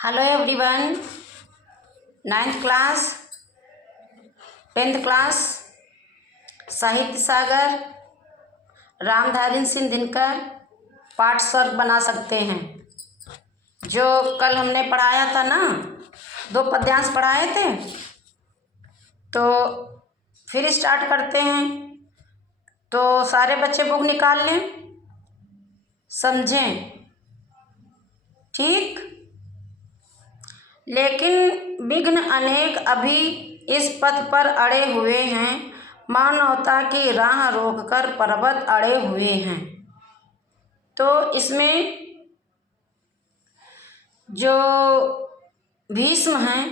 Hello everyone. Ninth class, 10th class, साहित्य सागर, रामधारी सिंह दिनकर पाठ स्वर्ग बना सकते हैं। जो कल हमने पढ़ाया था ना, 2 पद्यांश पढ़ाए थे, तो फिर स्टार्ट करते हैं। तो सारे बच्चे बुक निकाल लें, समझें, ठीक। लेकिन विघ्न अनेक अभी इस पथ पर अड़े हुए हैं, मानवता की राह रोककर पर्वत अड़े हुए हैं। तो इसमें जो भीष्म हैं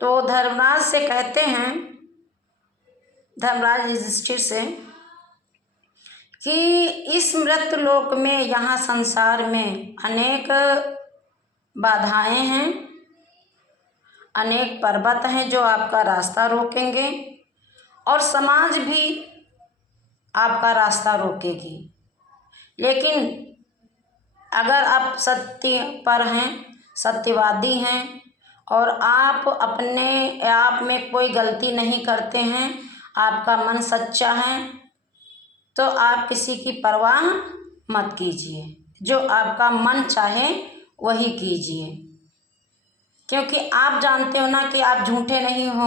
तो धर्मराज से कहते हैं, धर्मराज युधिष्ठिर से, कि इस मृत लोक में, यहाँ संसार में अनेक बाधाएं हैं, अनेक पर्वत हैं जो आपका रास्ता रोकेंगे, और समाज भी आपका रास्ता रोकेगी। लेकिन अगर आप सत्य पर हैं, सत्यवादी हैं, और आप अपने आप में कोई गलती नहीं करते हैं, आपका मन सच्चा है, तो आप किसी की परवाह मत कीजिए। जो आपका मन चाहे वही कीजिए, क्योंकि आप जानते हो ना कि आप झूठे नहीं हो,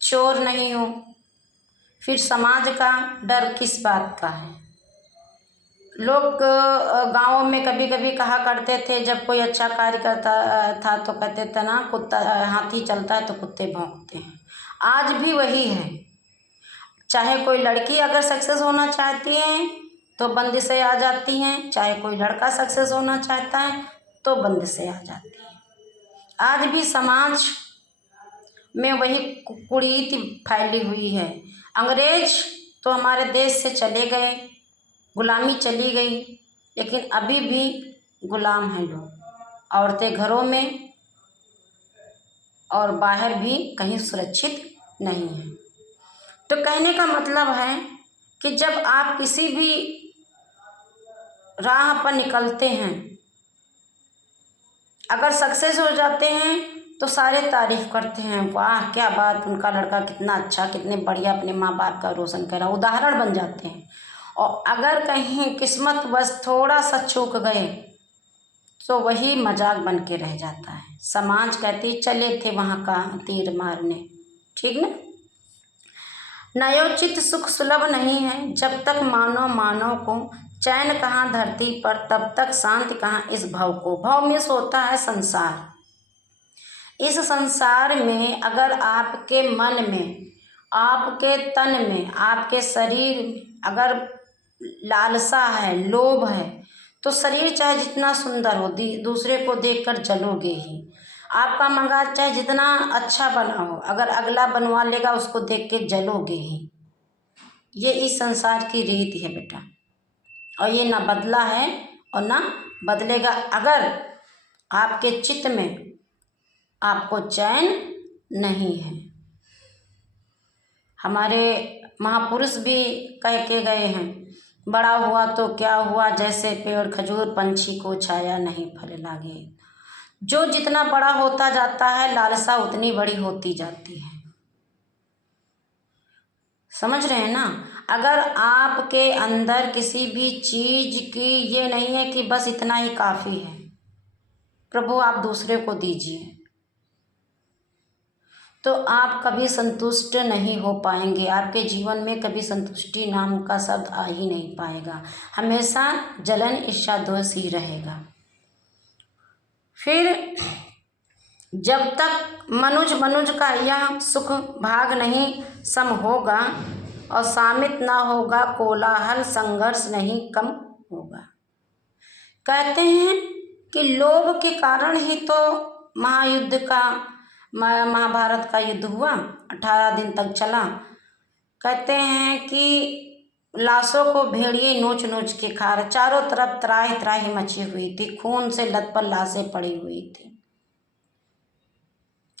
चोर नहीं हो। फिर समाज का डर किस बात का है। लोग गाँव में कभी कभी कहा करते थे, जब कोई अच्छा कार्य करता था तो कहते थे ना, कुत्ता हाथी चलता है तो कुत्ते भौंकते हैं। आज भी वही है। चाहे कोई लड़की अगर सक्सेस होना चाहती है तो बंदिशें आ जाती हैं, चाहे कोई लड़का सक्सेस होना चाहता है तो बंदिशें आ जाती हैं। आज भी समाज में वही कुरीति फैली हुई है। अंग्रेज तो हमारे देश से चले गए, गुलामी चली गई, लेकिन अभी भी गुलाम हैं लोग। औरतें घरों में और बाहर भी कहीं सुरक्षित नहीं हैं। तो कहने का मतलब है कि जब आप किसी भी राह पर निकलते हैं, अगर सक्सेस हो जाते हैं तो सारे तारीफ करते हैं, वाह क्या बात, उनका लड़का कितना अच्छा, कितने बढ़िया अपने माँ बाप का रोशन कर रहा, उदाहरण बन जाते हैं। और अगर कहीं किस्मत बस थोड़ा सा चूक गए तो वही मजाक बन के रह जाता है। समाज कहती चले थे वहाँ का तीर मारने, ठीक ना। नयोचित सुख सुलभ नहीं है, जब तक मानव को चैन कहाँ धरती पर, तब तक शांति कहाँ इस भव को। भव में होता है संसार। इस संसार में अगर आपके मन में, आपके तन में, आपके शरीर में अगर लालसा है, लोभ है, तो शरीर चाहे जितना सुंदर हो, दूसरे को देखकर जलोगे ही। आपका मकान चाहे जितना अच्छा बना हो, अगर अगला बनवा लेगा उसको देख के जलोगे ही। ये इस संसार की रीत है बेटा, और ये ना बदला है और ना बदलेगा, अगर आपके चित्त में आपको चैन नहीं है। हमारे महापुरुष भी कह के गए हैं, बड़ा हुआ तो क्या हुआ, जैसे पेड़ खजूर, पंछी को छाया नहीं फल लागे। जो जितना बड़ा होता जाता है, लालसा उतनी बड़ी होती जाती है। समझ रहे हैं ना। अगर आपके अंदर किसी भी चीज की ये नहीं है कि बस इतना ही काफ़ी है, प्रभु आप दूसरे को दीजिए, तो आप कभी संतुष्ट नहीं हो पाएंगे। आपके जीवन में कभी संतुष्टि नाम का शब्द आ ही नहीं पाएगा। हमेशा जलन, ईर्ष्या, द्वेष ही रहेगा। फिर जब तक मनुज का यह सुख भाग नहीं सम होगा, और सामित ना होगा कोलाहल, संघर्ष नहीं कम होगा। कहते हैं कि लोभ के कारण ही तो महायुद्ध का, महाभारत का युद्ध हुआ, 18 दिन तक चला। कहते हैं कि लाशों को भेड़िए नोच नोच के खा रहे, चारों तरफ त्राही त्राही मची हुई थी, खून से लथपथ लाशें पड़ी हुई थी।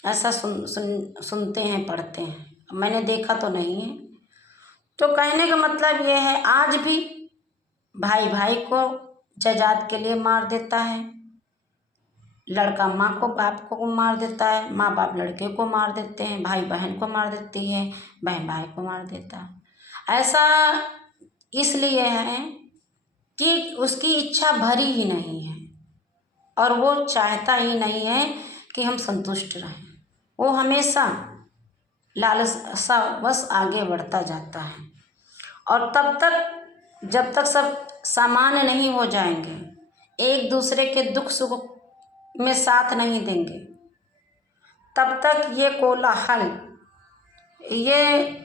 ऐसा सुनते हैं, पढ़ते हैं, मैंने देखा तो नहीं है। तो कहने का मतलब ये है, आज भी भाई भाई को जायदाद के लिए मार देता है, लड़का माँ को बाप को मार देता है, माँ बाप लड़के को मार देते हैं, भाई बहन को मार देती है, बहन भाई को मार देता है। ऐसा इसलिए है कि उसकी इच्छा भरी ही नहीं है और वो चाहता ही नहीं है कि हम संतुष्ट रहें। वो हमेशा लालसावश आगे बढ़ता जाता है और तब तक जब तक सब सामान्य नहीं हो जाएंगे, एक दूसरे के दुख सुख में साथ नहीं देंगे, तब तक ये कोलाहल, ये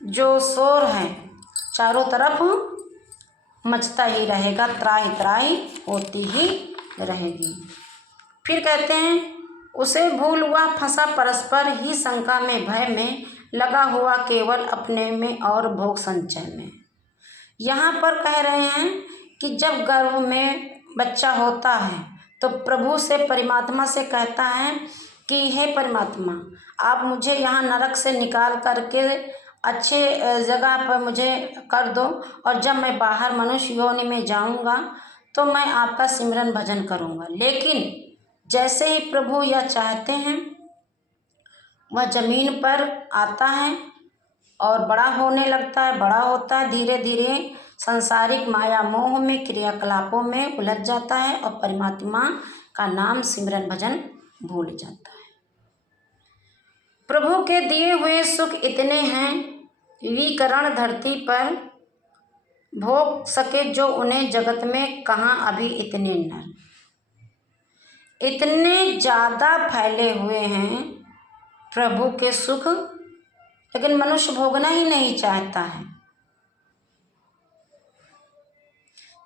जो शोर है चारों तरफ मचता ही रहेगा, त्राही त्राही होती ही रहेगी। फिर कहते हैं उसे भूल हुआ फंसा परस्पर ही शंका में भय में, लगा हुआ केवल अपने में और भोग संचय में। यहाँ पर कह रहे हैं कि जब गर्भ में बच्चा होता है तो प्रभु से, परमात्मा से कहता है कि हे परमात्मा, आप मुझे यहाँ नरक से निकाल करके अच्छे जगह पर मुझे कर दो और जब मैं बाहर मनुष्य योनि में जाऊँगा तो मैं आपका सिमरन भजन करूँगा। लेकिन जैसे ही प्रभु यह चाहते हैं वह जमीन पर आता है और बड़ा होने लगता है, बड़ा होता है, धीरे धीरे सांसारिक माया मोह में, क्रियाकलापों में उलझ जाता है और परमात्मा का नाम सिमरन भजन भूल जाता है। प्रभु के दिए हुए सुख इतने हैं, विकरण धरती पर भोग सके जो उन्हें, जगत में कहाँ अभी इतने नर। इतने ज़्यादा फैले हुए हैं प्रभु के सुख, लेकिन मनुष्य भोगना ही नहीं चाहता है।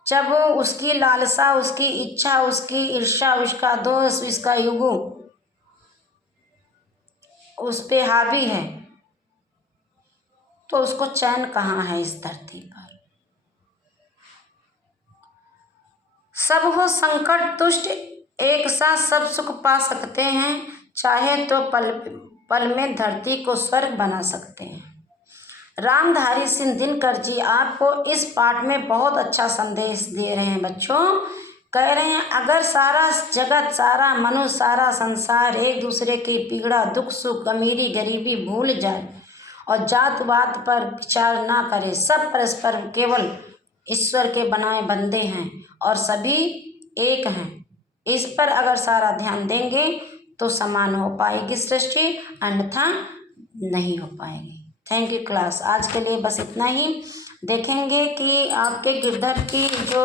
जब उसकी लालसा, उसकी इच्छा, उसकी ईर्ष्या, उसका दोष, उसका युगु उस पे हावी है तो उसको चैन कहाँ है इस धरती पर। सब हो संकट तुष्ट, एक साथ सब सुख पा सकते हैं, चाहे तो पल पल में धरती को स्वर्ग बना सकते हैं। रामधारी सिंह दिनकर जी आपको इस पाठ में बहुत अच्छा संदेश दे रहे हैं बच्चों। कह रहे हैं अगर सारा जगत, सारा मनुष्य, सारा संसार एक दूसरे की पीड़ा, दुख सुख, अमीरी गरीबी भूल जाए और जात पात पर विचार ना करे, सब परस्पर केवल ईश्वर के बनाए बंदे हैं और सभी एक हैं, इस पर अगर सारा ध्यान देंगे तो समान हो पाएगी सृष्टि, अन्यथा नहीं हो पाएगी। Thank you class. आज के लिए बस इतना ही। देखेंगे कि आपके गिरधर की जो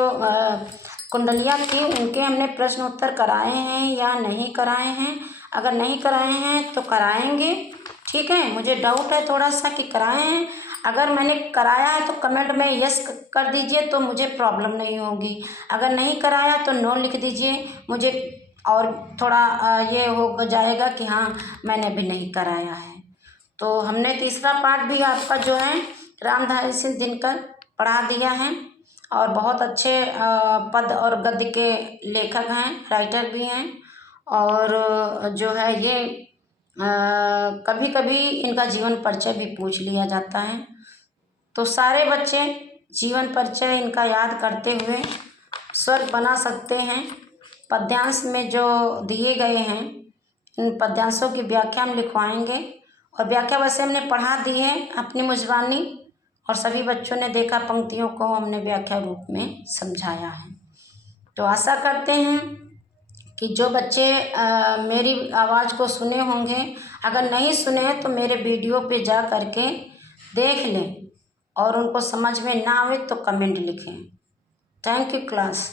कुंडलियाँ थी उनके हमने प्रश्न उत्तर कराए हैं या नहीं कराए हैं। अगर नहीं कराए हैं तो कराएंगे, ठीक है। मुझे डाउट है थोड़ा सा कि कराए हैं। अगर मैंने कराया है तो कमेंट में यस कर दीजिए तो मुझे प्रॉब्लम नहीं होगी। अगर नहीं कराया तो नो लिख दीजिए, मुझे और थोड़ा ये हो जाएगा कि हाँ मैंने भी नहीं कराया है। तो हमने तीसरा पार्ट भी आपका जो है रामधारी सिंह दिनकर पढ़ा दिया है और बहुत अच्छे पद और गद्य के लेखक हैं, राइटर भी हैं। और जो है ये कभी कभी इनका जीवन परिचय भी पूछ लिया जाता है, तो सारे बच्चे जीवन परिचय इनका याद करते हुए स्वर्ग बना सकते हैं। पद्यांश में जो दिए गए हैं इन पद्यांशों की व्याख्या हम लिखवाएंगे और व्याख्या वैसे हमने पढ़ा दी है अपनी मुजबानी और सभी बच्चों ने देखा, पंक्तियों को हमने व्याख्या रूप में समझाया है। तो आशा करते हैं कि जो बच्चे मेरी आवाज़ को सुने होंगे, अगर नहीं सुने तो मेरे वीडियो पे जा करके देख लें और उनको समझ में ना आवे तो कमेंट लिखें। Thank you class.